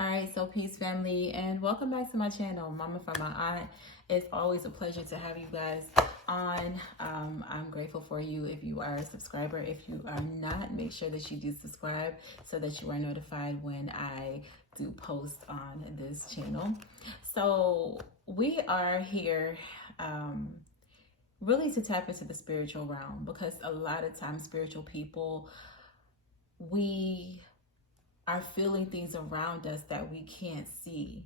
All right, so peace family, and welcome back to my channel, Mama from my Aunt. It's always a pleasure to have you guys on. I'm grateful for you if you are a subscriber. If you are not, make sure that you do subscribe so that you are notified when I do post on this channel. So we are here really to tap into the spiritual realm, because a lot of times spiritual people, we are feeling things around us that we can't see.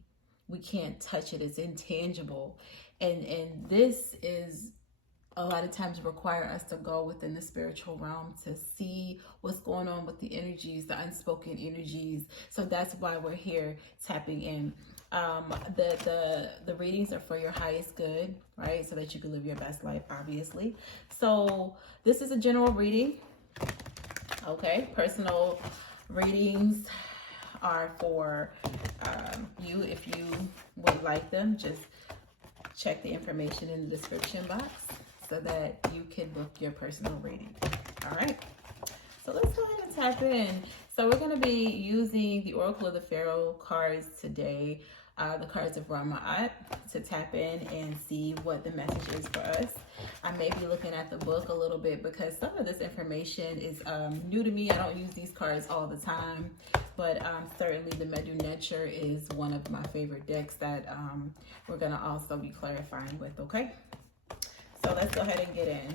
We can't touch it. It's intangible. And this is a lot of times require us to go within the spiritual realm to see what's going on with the energies, the unspoken energies. So that's why we're here tapping in. The readings are for your highest good, right? So that you can live your best life, obviously. So this is a general reading. Okay, personal readings are for you. If you would like them, just check the information in the description box so that you can book your personal reading. All right, so let's go ahead and tap in. So we're going to be using the Oracle of the Pharaoh cards today, the cards of Rama'at, to tap in and see what the message is for us. I may be looking at the book a little bit because some of this information is new to me. I don't use these cards all the time, but certainly the Medu Neter is one of my favorite decks that we're going to also be clarifying with, okay? So let's go ahead and get in.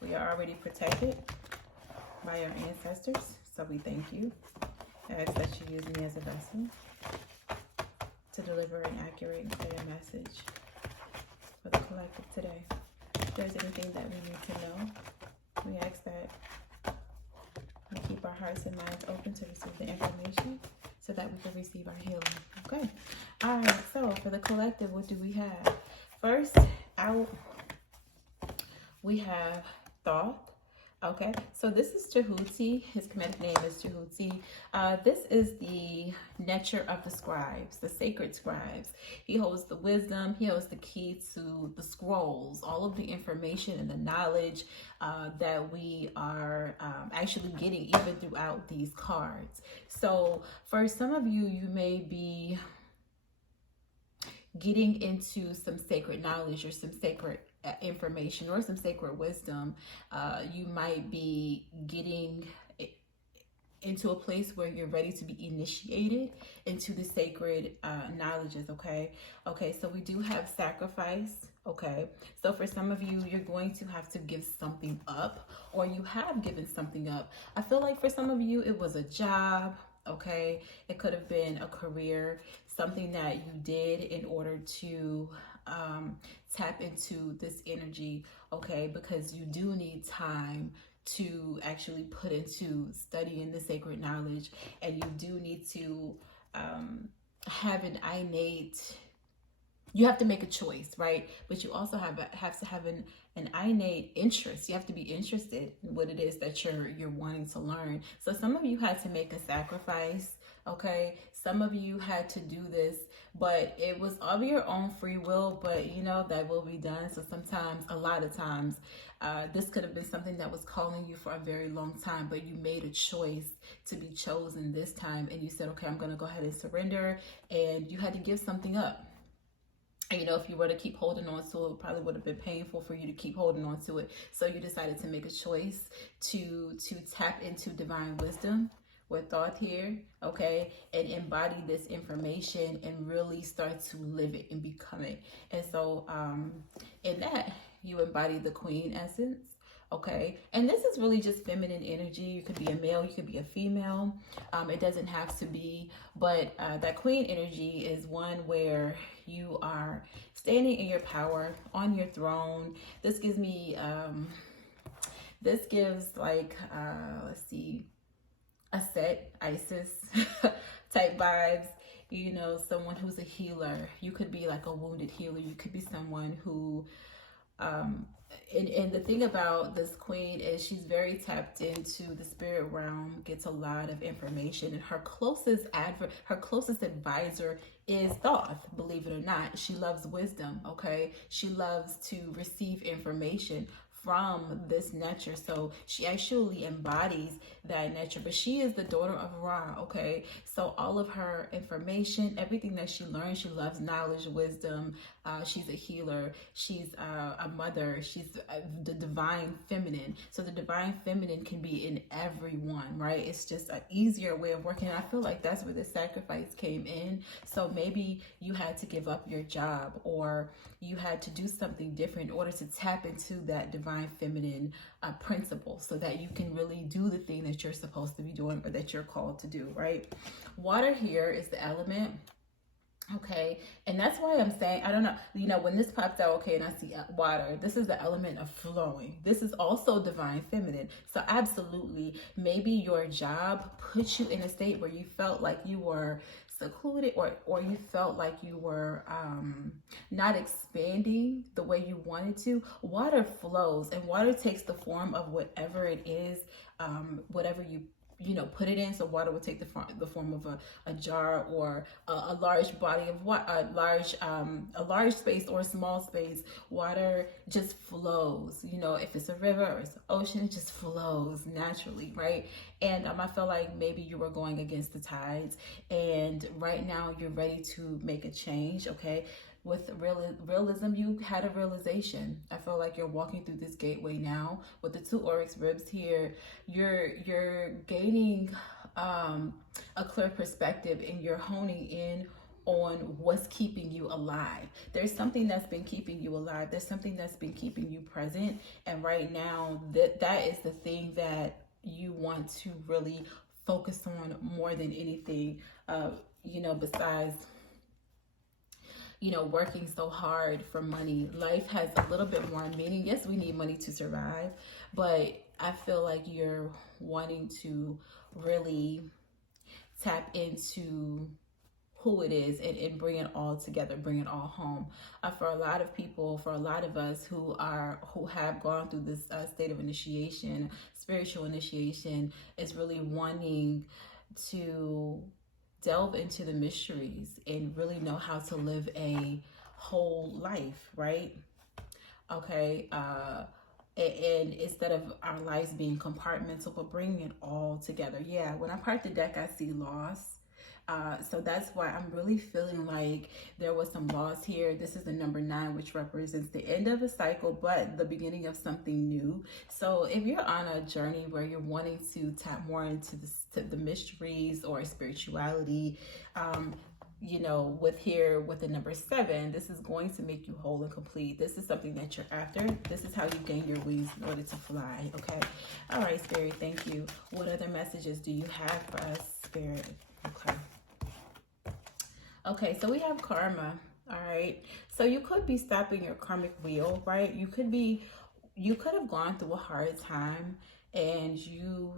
We are already protected by our ancestors, so we thank you. I ask that you use me as a vessel to deliver an accurate and clear message for the collective today. If there's anything that we need to know, we ask that we keep our hearts and minds open to receive the information so that we can receive our healing. Okay. All right. So for the collective, what do we have? First out, we have Thoth. Okay, so this is Tahuti. His Kemetic name is Tahuti. This is the Neter of the scribes, the sacred scribes. He holds the wisdom. He holds the key to the scrolls, all of the information and the knowledge that we are actually getting even throughout these cards. So for some of you, you may be getting into some sacred knowledge or some sacred information or some sacred wisdom. You might be getting into a place where you're ready to be initiated into the sacred knowledges. Okay, so we do have sacrifice. Okay, so for some of you, you're going to have to give something up, or you have given something up. I feel like for some of you, it was a job. Okay, it could have been a career, something that you did in order to tap into this energy, okay, because you do need time to actually put into studying the sacred knowledge, and you do need to have an innate, you have to make a choice, right? But you also have to have an innate interest. You have to be interested in what it is that you're wanting to learn. So some of you had to make a sacrifice, okay? Some of you had to do this, but it was of your own free will, but you know, that will be done. So sometimes, a lot of times, this could have been something that was calling you for a very long time, but you made a choice to be chosen this time, and you said, okay, I'm going to go ahead and surrender, and you had to give something up. And, you know, if you were to keep holding on to it, probably would have been painful for you to keep holding on to it. So you decided to make a choice to tap into divine wisdom with Thoth here, okay, and embody this information and really start to live it and become it. And so in that, you embody the queen essence. Okay, and this is really just feminine energy. You could be a male, you could be a female. It doesn't have to be, but that queen energy is one where you are standing in your power on your throne. This gives me, this gives like, let's see, a set Isis type vibes. You know, someone who's a healer. You could be like a wounded healer. You could be someone who, and the thing about this queen is she's very tapped into the spirit realm, gets a lot of information, and her closest advisor is Thoth, believe it or not. She loves wisdom, okay? She loves to receive information from this nature. So she actually embodies that nature, but she is the daughter of Ra, okay? So all of her information, everything that she learned, she loves knowledge, wisdom. She's a healer. She's a mother. She's the divine feminine. So the divine feminine can be in everyone, right? It's just an easier way of working. I feel like that's where the sacrifice came in. So maybe you had to give up your job, or you had to do something different in order to tap into that divine feminine principle, so that you can really do the thing that you're supposed to be doing, or that you're called to do, right? Water here is the element. Okay, and that's why I'm saying, I don't know, when this pops out, okay, and I see water, this is the element of flowing. This is also divine feminine. So absolutely, maybe your job put you in a state where you felt like you were secluded, or you felt like you were not expanding the way you wanted to. Water flows, and water takes the form of whatever it is, whatever you put it in. So water will take the form of a jar, or a large body of water, a large space or a small space. Water just flows. If it's a river or it's an ocean, it just flows naturally, right? And I feel like maybe you were going against the tides, and right now you're ready to make a change, okay? With realism, you had a realization. I feel like you're walking through this gateway now with the two oryx ribs here. You're gaining a clear perspective, and you're honing in on what's keeping you alive. There's something that's been keeping you alive. There's something that's been keeping you present. And right now, that is the thing that you want to really focus on more than anything, besides working so hard for money. Life has a little bit more meaning. Yes, we need money to survive, but I feel like you're wanting to really tap into who it is, and bring it all together, bring it all home. For a lot of people, for a lot of us who have gone through this state of initiation, spiritual initiation, is really wanting to delve into the mysteries and really know how to live a whole life, right? Okay, and instead of our lives being compartmental, but bringing it all together. Yeah, when I part the deck, I see loss. So that's why I'm really feeling like there was some loss here. This is the number 9, which represents the end of a cycle, but the beginning of something new. So if you're on a journey where you're wanting to tap more into the mysteries or spirituality, with the number 7, this is going to make you whole and complete. This is something that you're after. This is how you gain your wings in order to fly. Okay. All right, Spirit. Thank you. What other messages do you have for us, Spirit? Okay, so we have karma. All right, so you could be stopping your karmic wheel, right? You could have gone through a hard time, and you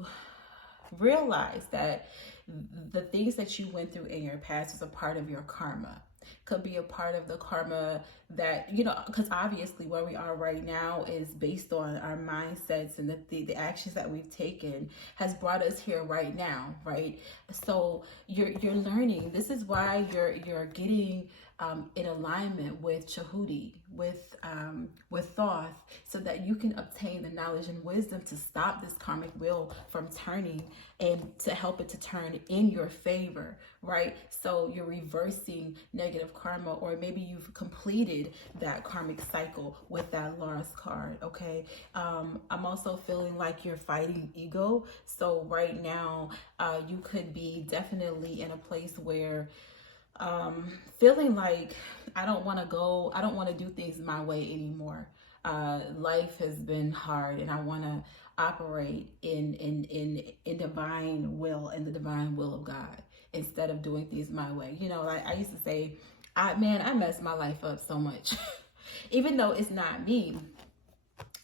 realize that the things that you went through in your past is a part of your karma. Could be a part of the karma that, because obviously where we are right now is based on our mindsets, and the actions that we've taken has brought us here right now, right? So you're learning. This is why you're getting in alignment with Chahuti, with Thoth, so that you can obtain the knowledge and wisdom to stop this karmic wheel from turning, and to help it to turn in your favor, right? So you're reversing negative karma, or maybe you've completed that karmic cycle with that lost card, okay? I'm also feeling like you're fighting ego. So right now, you could be definitely in a place where feeling like I don't want to do things my way anymore. Life has been hard, and I want to operate in divine will, and the divine will of God, instead of doing things my way. I used to say, I messed my life up so much. Even though it's not me,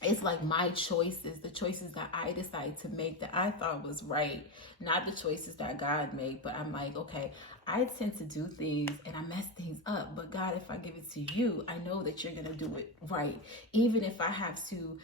it's like my choices, the choices that I decided to make that I thought was right, not the choices that God made. But I'm like, okay, I tend to do things and I mess things up. But God, if I give it to you, I know that you're going to do it right. Even if I have to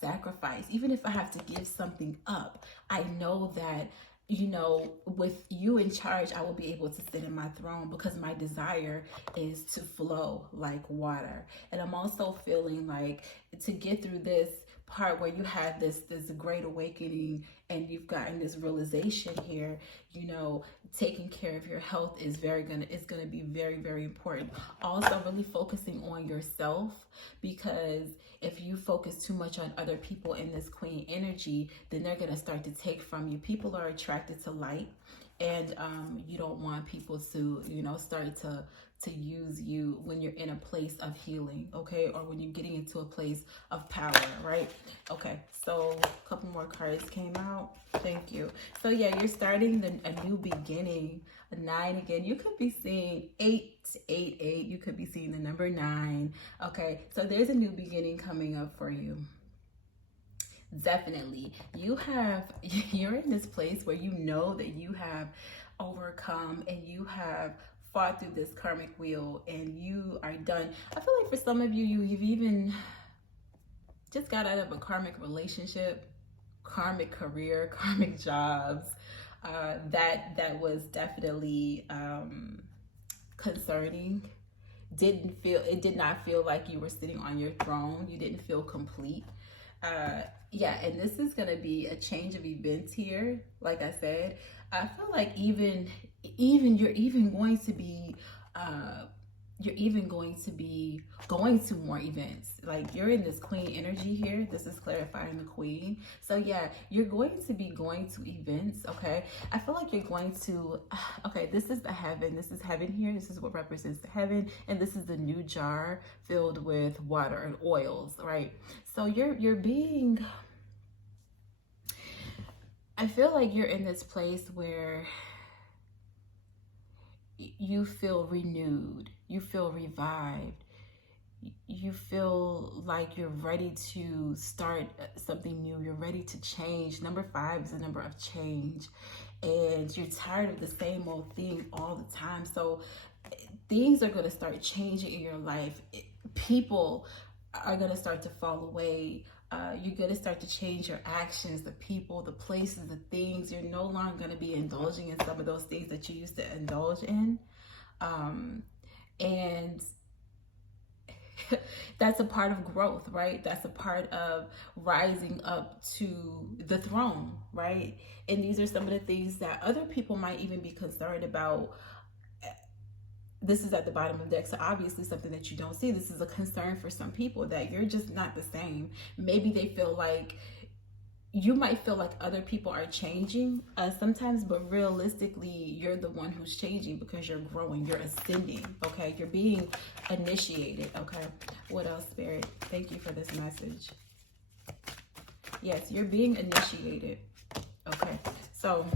sacrifice, even if I have to give something up, I know that you know, with you in charge, I will be able to sit in my throne because my desire is to flow like water. And I'm also feeling like to get through this part where you had this great awakening and you've gotten this realization here, you know, taking care of your health is gonna be very, very important. Also really focusing on yourself, because if you focus too much on other people in this queen energy, then they're going to start to take from you. People are attracted to light, and you don't want people to, you know, start to use you when you're in a place of healing, okay, or when you're getting into a place of power, right? Okay, so a couple more cards came out. Thank you. So yeah, you're starting a new beginning. A 9 again. You could be seeing 888. You could be seeing the number 9. Okay, so there's a new beginning coming up for you. Definitely. You're in this place where you know that you have overcome and you have fought through this karmic wheel and you are done. I feel like for some of you, you've even just got out of a karmic relationship, karmic career, karmic jobs. That was definitely concerning. It did not feel like you were sitting on your throne. You didn't feel complete. Yeah, and this is gonna be a change of events here. Like I said, I feel like even you're even going to be going to more events. Like you're in this queen energy here. This is clarifying the queen. So yeah, you're going to be going to events, okay? I feel like you're going to, okay, this is the heaven. This is heaven here. This is what represents the heaven. And this is the new jar filled with water and oils, right? So you're being, I feel like you're in this place where you feel renewed, you feel revived, you feel like you're ready to start something new, you're ready to change. Number 5 is the number of change, and you're tired of the same old thing all the time. So things are going to start changing in your life. People are going to start to fall away. You're going to start to change your actions, the people, the places, the things. You're no longer going to be indulging in some of those things that you used to indulge in. And that's a part of growth, right? That's a part of rising up to the throne, right? And these are some of the things that other people might even be concerned about. This is at the bottom of the deck, so obviously something that you don't see. This is a concern for some people, that you're just not the same. Maybe they feel like, you might feel like other people are changing sometimes, but realistically, you're the one who's changing because you're growing, you're ascending, okay? You're being initiated, okay? What else, Spirit? Thank you for this message. Yes, you're being initiated, okay? So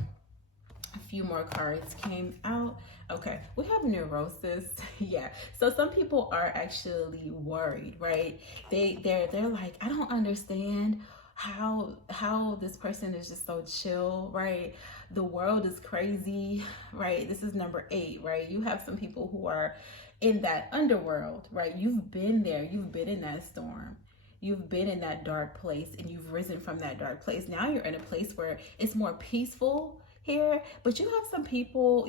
a few more cards came out. Okay, we have neurosis. Yeah, so some people are actually worried, right? They're like, I don't understand how this person is just so chill, right? The world is crazy, right? This is number 8, right? You have some people who are in that underworld, right? You've been there, you've been in that storm. You've been in that dark place and you've risen from that dark place. Now you're in a place where it's more peaceful here, but you have some people,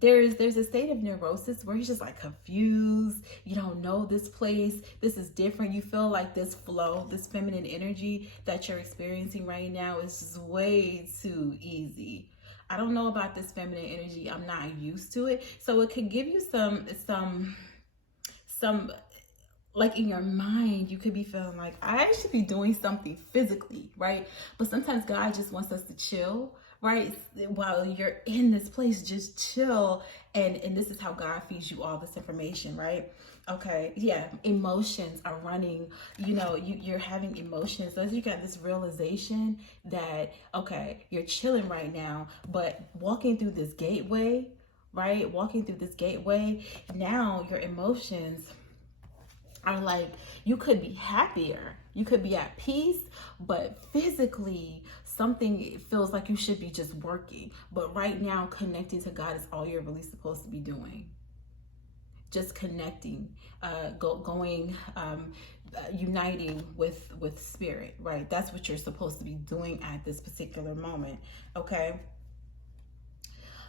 there's a state of neurosis where you're just like confused. You don't know this place. This is different. You feel like this flow, this feminine energy that you're experiencing right now is just way too easy. I don't know about this feminine energy. I'm not used to it. So it can give you some like in your mind, you could be feeling like, I should be doing something physically, right? But sometimes God just wants us to chill, right? While you're in this place, just chill. And this is how God feeds you all this information, right? Okay, yeah, emotions are running, you're having emotions. So you got this realization that, okay, you're chilling right now, but walking through this gateway, right? Walking through this gateway, now your emotions are like, you could be happier, you could be at peace, but physically something feels like you should be just working. But right now, connecting to God is all you're really supposed to be doing. just connecting, uniting with spirit, right? That's what you're supposed to be doing at this particular moment, okay?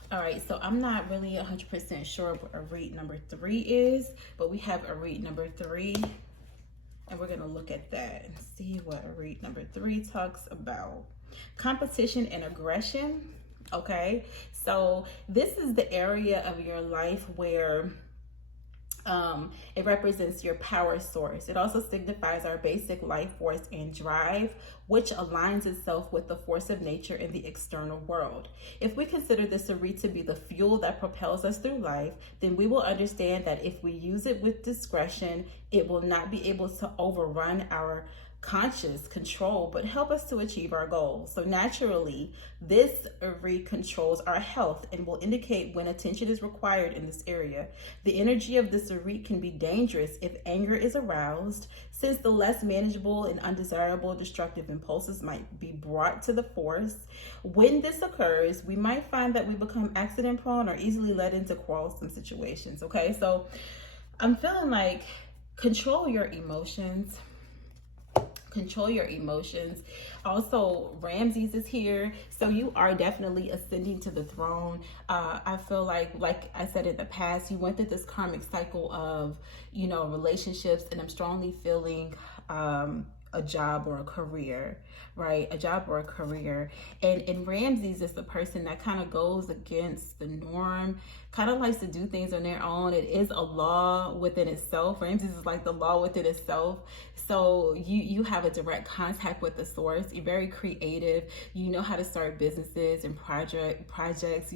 All right, so I'm not really 100% sure what Arit number 3 is, but we have Arit number 3, and we're going to look at that and see what Arit number 3 talks about. Competition and aggression, okay? So this is the area of your life where it represents your power source. It also signifies our basic life force and drive, which aligns itself with the force of nature in the external world. If we consider this Arit to be the fuel that propels us through life, then we will understand that if we use it with discretion, it will not be able to overrun our conscious control, but help us to achieve our goals. So naturally, this Arit controls our health and will indicate when attention is required in this area. The energy of this Arit can be dangerous if anger is aroused, since the less manageable and undesirable destructive impulses might be brought to the force. When this occurs, we might find that we become accident prone or easily led into quarrelsome situations. Okay, so I'm feeling like control your emotions. Control your emotions. Also, Ramses is here, so you are definitely ascending to the throne. I feel like I said in the past, you went through this karmic cycle of, relationships, and I'm strongly feeling a job or a career, right? A job or a career. And Ramses is the person that kind of goes against the norm, kind of likes to do things on their own. It is a law within itself. Ramses is like the law within itself. So you have a direct contact with the source. You're very creative. You know how to start businesses and projects.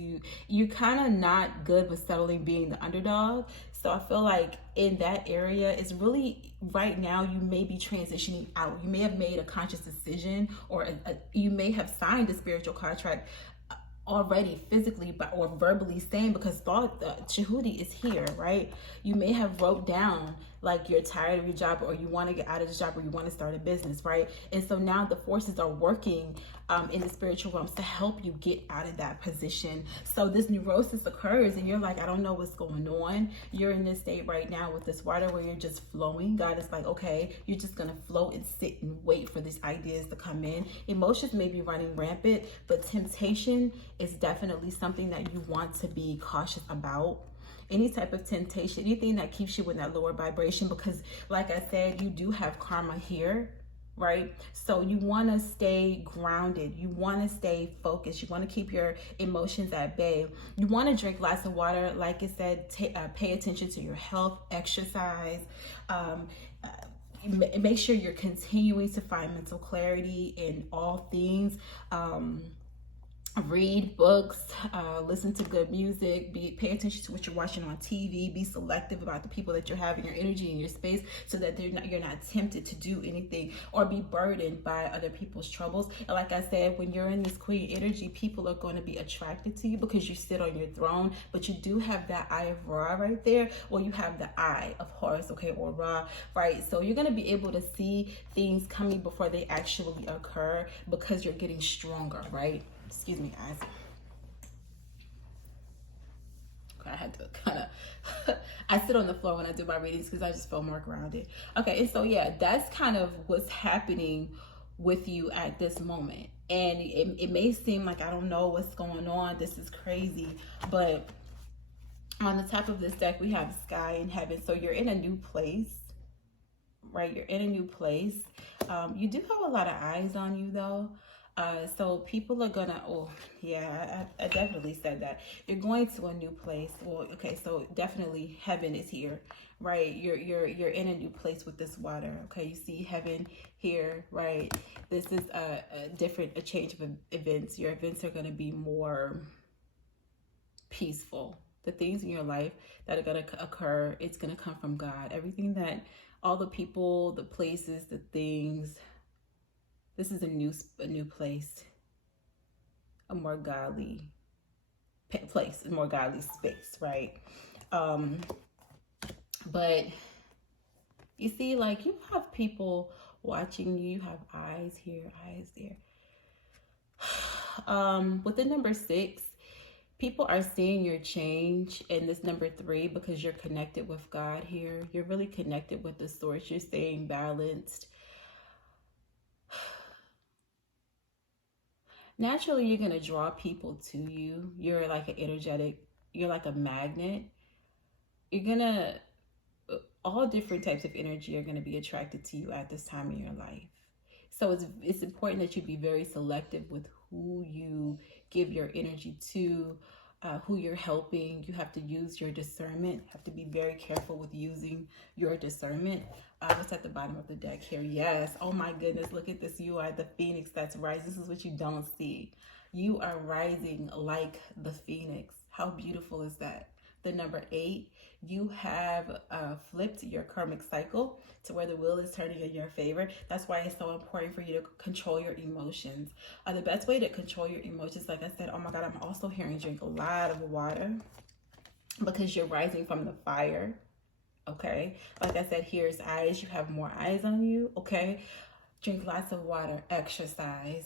You're kind of not good with settling being the underdog. So I feel like in that area, it's really right now, you may be transitioning out. You may have made a conscious decision, or you may have signed a spiritual contract already physically or verbally saying, because thought, Tahuti is here, right? You may have wrote down like you're tired of your job, or you want to get out of the job, or you want to start a business, right? And so now the forces are working in the spiritual realms to help you get out of that position. So this neurosis occurs and you're like, I don't know what's going on. You're in this state right now with this water where you're just flowing. God is like, okay, you're just going to float and sit and wait for these ideas to come in. Emotions may be running rampant, but temptation is definitely something that you want to be cautious about. Any type of temptation, anything that keeps you in that lower vibration, because like I said, you do have karma here, right? So you want to stay grounded. You want to stay focused. You want to keep your emotions at bay. You want to drink lots of water. Like I said, pay attention to your health, exercise, make sure you're continuing to find mental clarity in all things. Read books, listen to good music, pay attention to what you're watching on TV, be selective about the people that you're having your energy in your space, so that you're not tempted to do anything or be burdened by other people's troubles. And like I said, when you're in this queen energy, people are going to be attracted to you because you sit on your throne, but you do have that eye of Ra right there, or you have the eye of Horus, okay, or Ra, right? So you're going to be able to see things coming before they actually occur because you're getting stronger, right? Excuse me, guys. I had to kind of, I sit on the floor when I do my readings because I just feel more grounded. Okay, and so yeah, that's kind of what's happening with you at this moment. And it may seem like, I don't know what's going on, this is crazy, but on the top of this deck, we have sky and heaven. So you're in a new place, right? You're in a new place. You do have a lot of eyes on you though. So people are gonna, I definitely said that. You're going to a new place. Well, okay, so definitely heaven is here, right? You're in a new place with this water. Okay, you see heaven here, right? This is a change of events. Your events are gonna be more peaceful. The things in your life that are gonna occur, it's gonna come from God. Everything that, all the people, the places, the things. This is a new place, a more godly place, a more godly space, right? But you see, like, you have people watching you. You have eyes here, eyes there. With the number 6, People are seeing your change in this number 3 because you're connected with God here. You're really connected with the source. You're staying balanced. Naturally, you're going to draw people to you. You're like an energetic, you're like a magnet. You're going to, all different types of energy are going to be attracted to you at this time in your life. So it's important that you be very selective with who you give your energy to, who you're helping. You have to use your discernment. You have to be very careful with using your discernment. What's at the bottom of the deck here? Yes. Oh my goodness. Look at this. You are the phoenix that's rising. This is what you don't see. You are rising like the phoenix. How beautiful is that? The number 8, you have flipped your karmic cycle to where the wheel is turning in your favor. That's why it's so important for you to control your emotions. The best way to control your emotions, like I said, oh my God, I'm also hearing drink a lot of water because you're rising from the fire. Okay. Like I said, here's eyes. You have more eyes on you. Okay. Drink lots of water, exercise.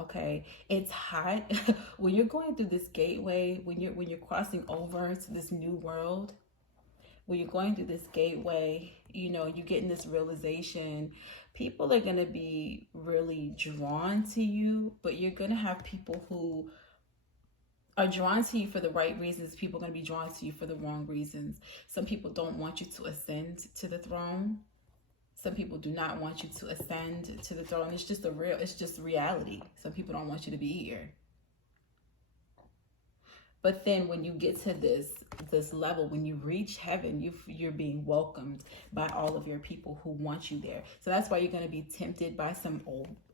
Okay, it's hot. When you're going through this gateway, when you're crossing over to this new world, when you're going through this gateway, you know, you're getting this realization, people are going to be really drawn to you, but you're going to have people who are drawn to you for the right reasons. People are going to be drawn to you for the wrong reasons. Some people don't want you to ascend to the throne. Some people do not want you to ascend to the throne. It's just reality. Some people don't want you to be here. But then when you get to this level, when you reach heaven, you're being welcomed by all of your people who want you there. So that's why you're going to be tempted by some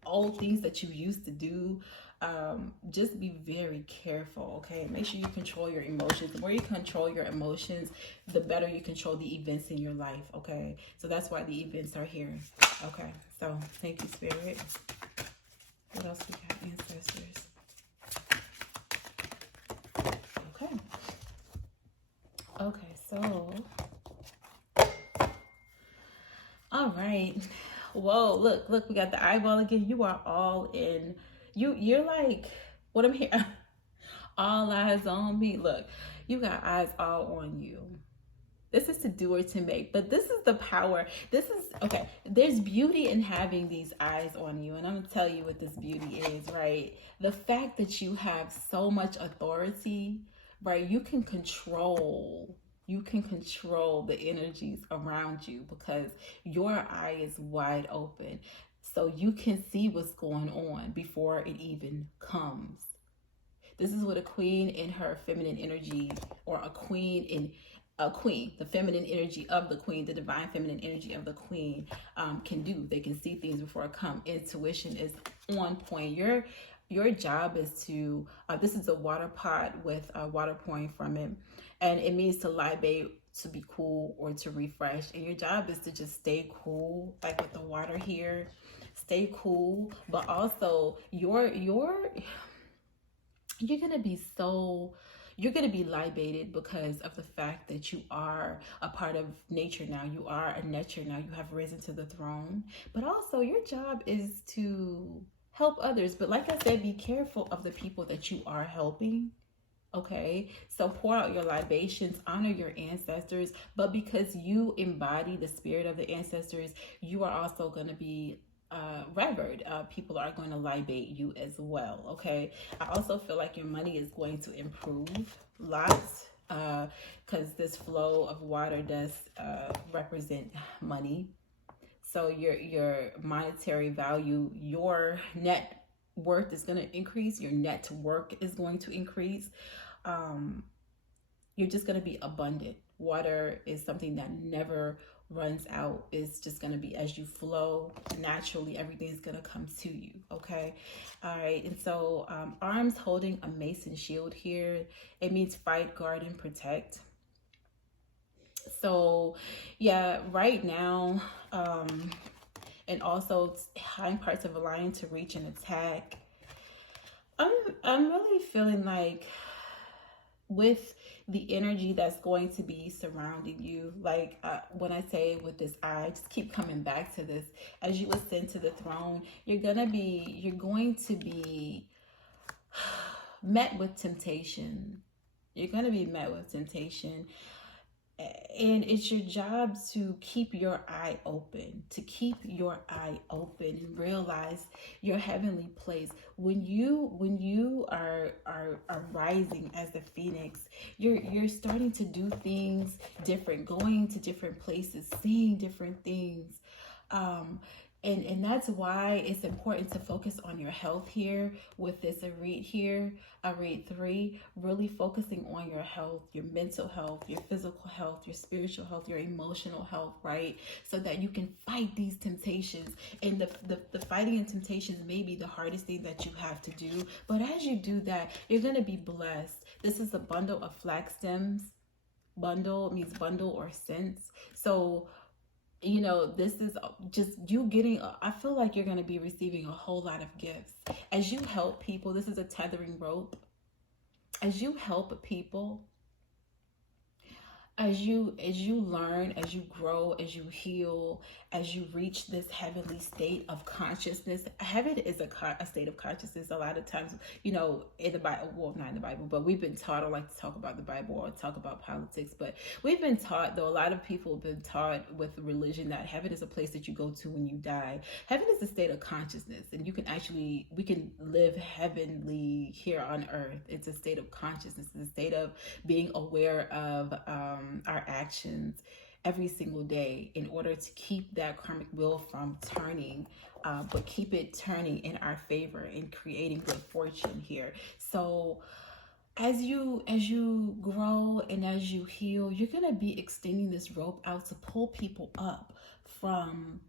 old things that you used to do. Just be very careful, okay? Make sure you control your emotions. The more you control your emotions, the better you control the events in your life, okay? So that's why the events are here, okay? So thank you, Spirit. What else we got? Ancestors. Okay. Okay, so. All right. Whoa, look, we got the eyeball again. You are all in. You're like, what I'm here. All eyes on me. Look, you got eyes all on you. This is to do or to make, but this is the power. This is, okay, there's beauty in having these eyes on you. And I'm going to tell you what this beauty is, right? The fact that you have so much authority, right? You can control the energies around you because your eye is wide open. So you can see what's going on before it even comes. This is what a queen in her feminine energy, or a queen, the feminine energy of the queen, the divine feminine energy of the queen can do. They can see things before it come. Intuition is on point. Your job is to, this is a water pot with water pouring from it. And it means to libate, to be cool, or to refresh. And your job is to just stay cool, like with the water here. Stay cool, but also you're gonna be libated because of the fact that you are a part of nature now. You are a nature now. You have risen to the throne. But also your job is to help others. But like I said, be careful of the people that you are helping. Okay, so pour out your libations, honor your ancestors, but because you embody the spirit of the ancestors, you are also going to be revered. People are going to libate you as well. Okay, I also feel like your money is going to improve lots because this flow of water does represent money. So your monetary value, your net worth is going to increase. Your net worth is going to increase. You're just going to be abundant. Water is something that never runs out. It's just going to be, as you flow naturally, everything's going to come to you. Okay. All right. And so arms holding a mason shield here. It means fight, guard, and protect. So yeah, right now, and also hind parts of a lion to reach and attack. I'm really feeling like with the energy that's going to be surrounding you, like when I say with this eye, just keep coming back to this. As you ascend to the throne, you're going to be met with temptation. You're going to be met with temptation. And it's your job to keep your eye open, and realize your heavenly place. When you are rising as the phoenix, you're starting to do things different, going to different places, seeing different things. And that's why it's important to focus on your health here with this Arit here, Arit 3, really focusing on your health, your mental health, your physical health, your spiritual health, your emotional health, right? So that you can fight these temptations. And the fighting and temptations may be the hardest thing that you have to do. But as you do that, you're going to be blessed. This is a bundle of flax stems. Bundle means bundle or sense. So this is just you getting, I feel like you're going to be receiving a whole lot of gifts. As you help people, this is a tethering rope. As you help people, as you learn, as you grow, as you heal, as you reach this heavenly state of consciousness. Heaven is a state of consciousness. A lot of times, in the Bible, well, not in the Bible, but we've been taught, I like to talk about the Bible or talk about politics, but we've been taught, though a lot of people have been taught with religion, that heaven is a place that you go to when you die. Heaven is a state of consciousness, and we can live heavenly here on earth. It's a state of consciousness. It's a state of being aware of our actions every single day in order to keep that karmic wheel from turning, but keep it turning in our favor and creating good fortune here. So as you grow and as you heal, you're going to be extending this rope out to pull people up from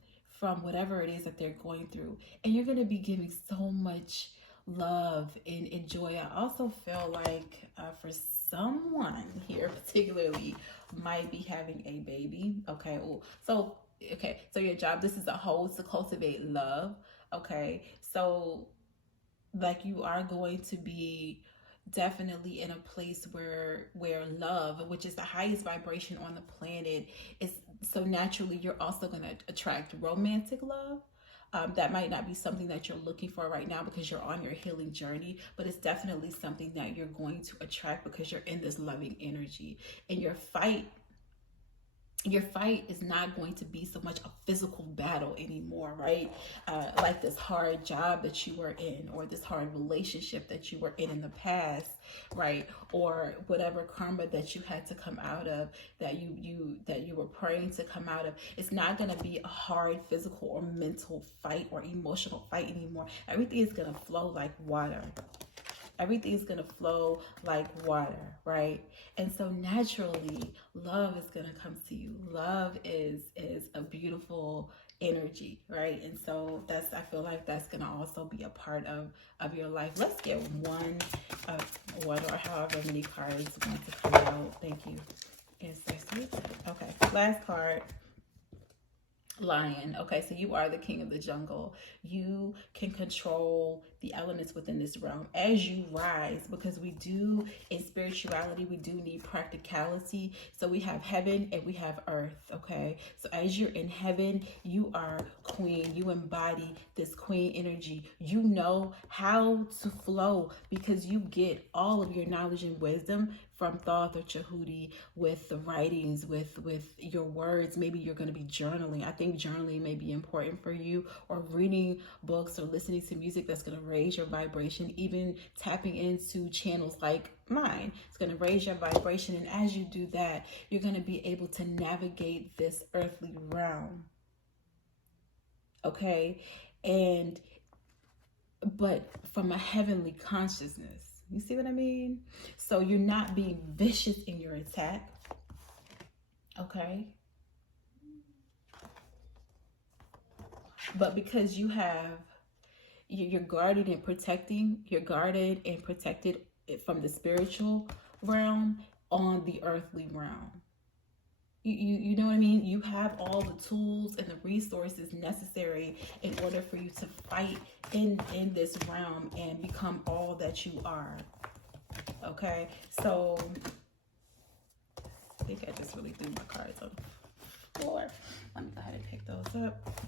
whatever it is that they're going through, and you're going to be giving so much love and joy. I also feel like for someone here particularly might be having a baby. Okay. So your job, this is a whole, to cultivate love. Okay. So like you are going to be definitely in a place where love, which is the highest vibration on the planet, is so naturally you're also going to attract romantic love. That might not be something that you're looking for right now because you're on your healing journey, but it's definitely something that you're going to attract because you're in this loving energy. And your fight is not going to be so much a physical battle anymore, right? Like this hard job that you were in, or this hard relationship that you were in the past, right? Or whatever karma that you had to come out of, that you were praying to come out of. It's not going to be a hard physical or mental fight or emotional fight anymore. Everything is going to flow like water. Everything is going to flow like water, right? And so naturally, love is going to come to you. Love is a beautiful energy, right? And so I feel like that's going to also be a part of your life. Let's get one or however many cards want to come out. Thank you, ancestors. Okay, last card. Lion. Okay, so you are the king of the jungle. You can control the elements within this realm as you rise, because we do, in spirituality, we do need practicality. So we have heaven and we have earth. Okay, so as you're in heaven, you are queen. You embody this queen energy. You know how to flow because you get all of your knowledge and wisdom from Thoth or Tahuti, with the writings, with your words. Maybe you're going to be journaling. I think journaling may be important for you, or reading books or listening to music that's going to raise your vibration, even tapping into channels like mine. It's going to raise your vibration. And as you do that, you're going to be able to navigate this earthly realm. Okay? But from a heavenly consciousness. You see what I mean? So you're not being vicious in your attack. Okay? But because you're guarded and protecting, you're guarded and protected from the spiritual realm on the earthly realm. You know what I mean? You have all the tools and the resources necessary in order for you to fight in this realm and become all that you are. Okay? So, I think I just really threw my cards on the floor. Let me go ahead and pick those up.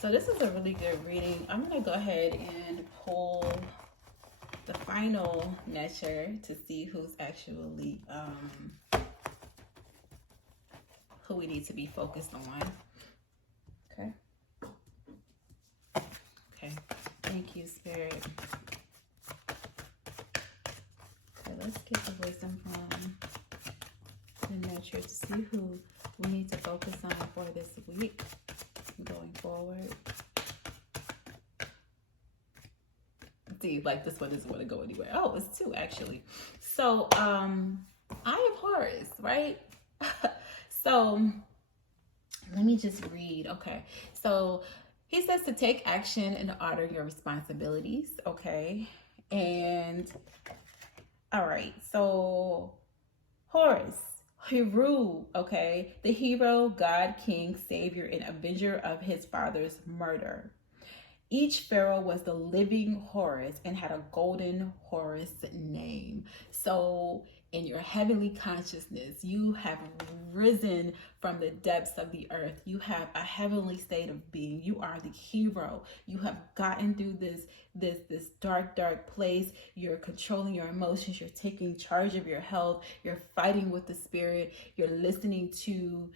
So this is a really good reading. I'm going to go ahead and pull final measure to see who's actually who we need to be focused on. Okay. Okay. Thank you, Spirit. Okay, let's get the wisdom from the measure to see who we need to focus on for this week going forward. See, like this one doesn't want to go anywhere. Oh, it's 2 actually. So I am Horus, right? So let me just read. Okay, so he says to take action and honor your responsibilities. Okay, and all right, so Horus, Heru, okay, the hero, god, king, savior, and avenger of his father's murder. Each pharaoh was the living Horus and had a golden Horus name. So in your heavenly consciousness, you have risen from the depths of the earth. You have a heavenly state of being. You are the hero. You have gotten through this dark place. You're controlling your emotions. You're taking charge of your health. You're fighting with the spirit. You're listening to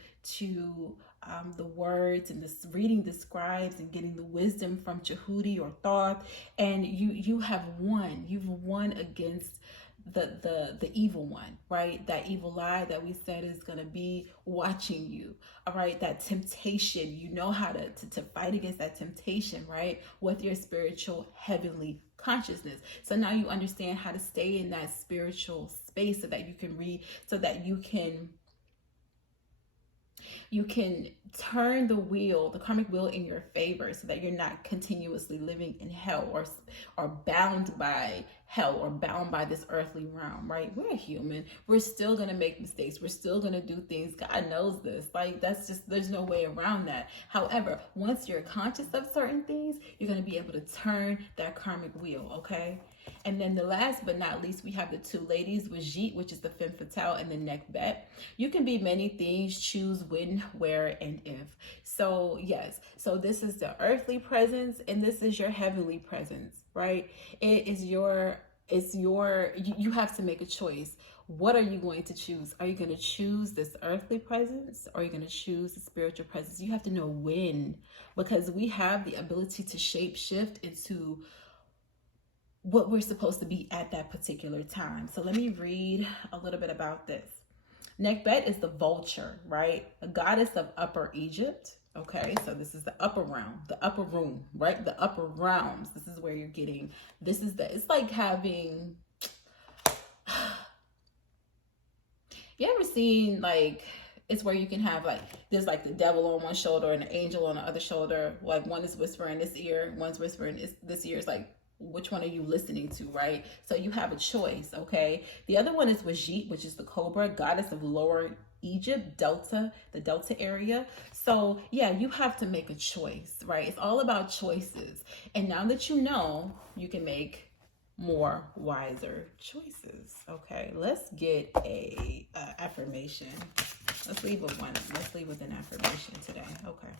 the words and this reading the scribes and getting the wisdom from Jehudi or Thoth, and you have won. You've won against the evil one, right? That evil eye that we said is gonna be watching you. All right, that temptation, you know how to fight against that temptation, right? With your spiritual heavenly consciousness. So now you understand how to stay in that spiritual space so that you can read, so that you can turn the wheel, the karmic wheel, in your favor, so that you're not continuously living in hell or bound by hell or bound by this earthly realm, right? We're human. We're still going to make mistakes. We're still going to do things. God knows this. Like, that's just, there's no way around that. However, once you're conscious of certain things, you're going to be able to turn that karmic wheel, okay? And then the last but not least, we have the 2 ladies, Wajit, which is the femme fatale, and the Nekbet. You can be many things, choose when, where, and if. So yes, so this is the earthly presence and this is your heavenly presence, right? You have to make a choice. What are you going to choose? Are you going to choose this earthly presence, or are you going to choose the spiritual presence? You have to know when, because we have the ability to shape shift into what we're supposed to be at that particular time. So let me read a little bit about this. Nekbet is the vulture, right? A goddess of Upper Egypt. Okay, so this is the upper realm, the upper room, right? The upper realms. This is where you're getting, it's like having, you ever seen, like, it's where you can have, like, there's like the devil on one shoulder and an angel on the other shoulder. Like, one is whispering this ear, one's whispering this ear. It's like, which one are you listening to, right? So you have a choice, okay? The other one is Wajit, which is the cobra, goddess of Lower Egypt, the Delta area. So yeah, you have to make a choice, right? It's all about choices. And now that you know, you can make more wiser choices, okay? Let's get a affirmation. Let's leave with one. Let's leave with an affirmation today, okay?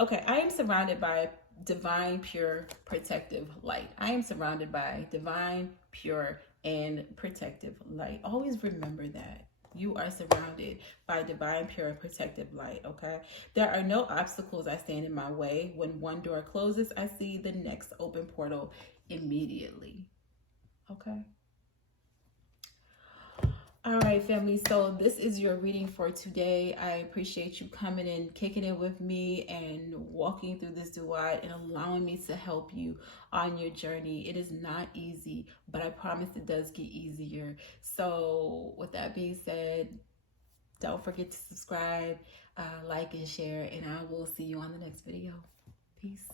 Okay, I am surrounded by divine, pure, protective light. I am surrounded by divine, pure, and protective light. Always remember that. You are surrounded by divine, pure, and protective light, okay? There are no obstacles that stand in my way. When one door closes, I see the next open portal immediately, okay? All right, family. So this is your reading for today. I appreciate you coming in, kicking it with me, and walking through this duat and allowing me to help you on your journey. It is not easy, but I promise it does get easier. So with that being said, don't forget to subscribe, like, and share, and I will see you on the next video. Peace.